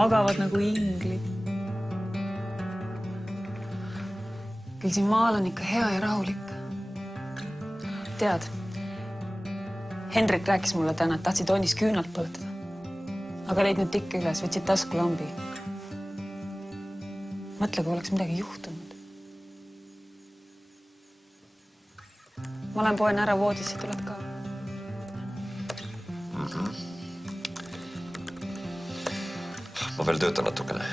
magavad nagu inglid. Küll siin maal on ikka hea ja rahulik. Tead, Hendrik rääkis mulle täna, et tahtsid onnis küünalt põletada. Aga leid nüüd tikka üles, võtsid taskulambi. Mõtle, kui oleks midagi juhtunud. Ma olen poen ära voodisse, tuled ka. Ma veel töötan natukene.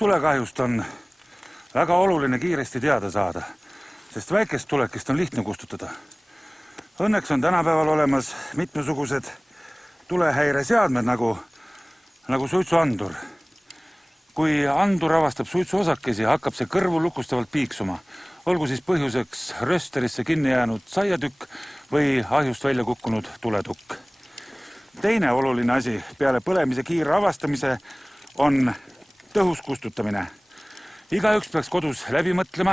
Tulekahjust on väga oluline kiiresti teada saada, sest väikest tulekest on lihtne kustutada. Õnneks on tänapäeval olemas mitmesugused tulehäireseadmed nagu suitsuandur. Kui andur avastab suitsuosakesi, hakkab see kõrvu lukustavalt piiksuma. Olgu siis põhjuseks rösterisse kinni jäänud saiatükk või ahjust välja kukkunud tuletukk. Teine oluline asi peale põlemise kiire avastamise on tõhus kustutamine. Igaüks peaks kodus läbi mõtlema,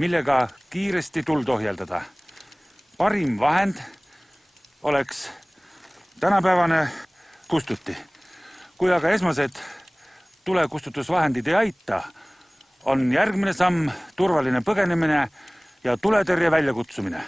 millega kiiresti tuld ohjeldada. Parim vahend oleks tänapäevane kustuti. Kui aga esmased tulekustutusvahendid ei aita, on järgmine samm turvaline põgenemine ja tuletõrje väljakutsumine.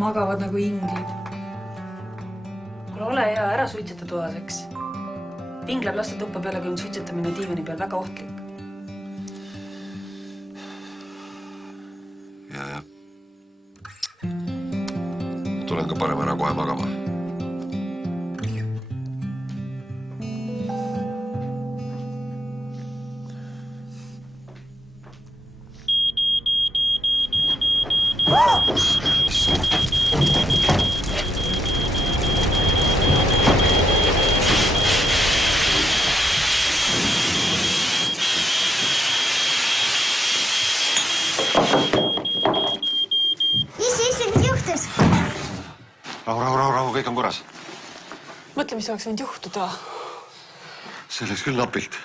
Magavad nagu inglid. Kuule, ole hea, ära suitseta toas, eks. Pingleb lasta tuppa peale, kui on suitsetamine diivani peal väga ohtlik. Ja. Tulen ka parem ära kohe magama. Rahu, kõik on korras. Mõtle, mis oleks võinud juhtuda. See läks küll napilt.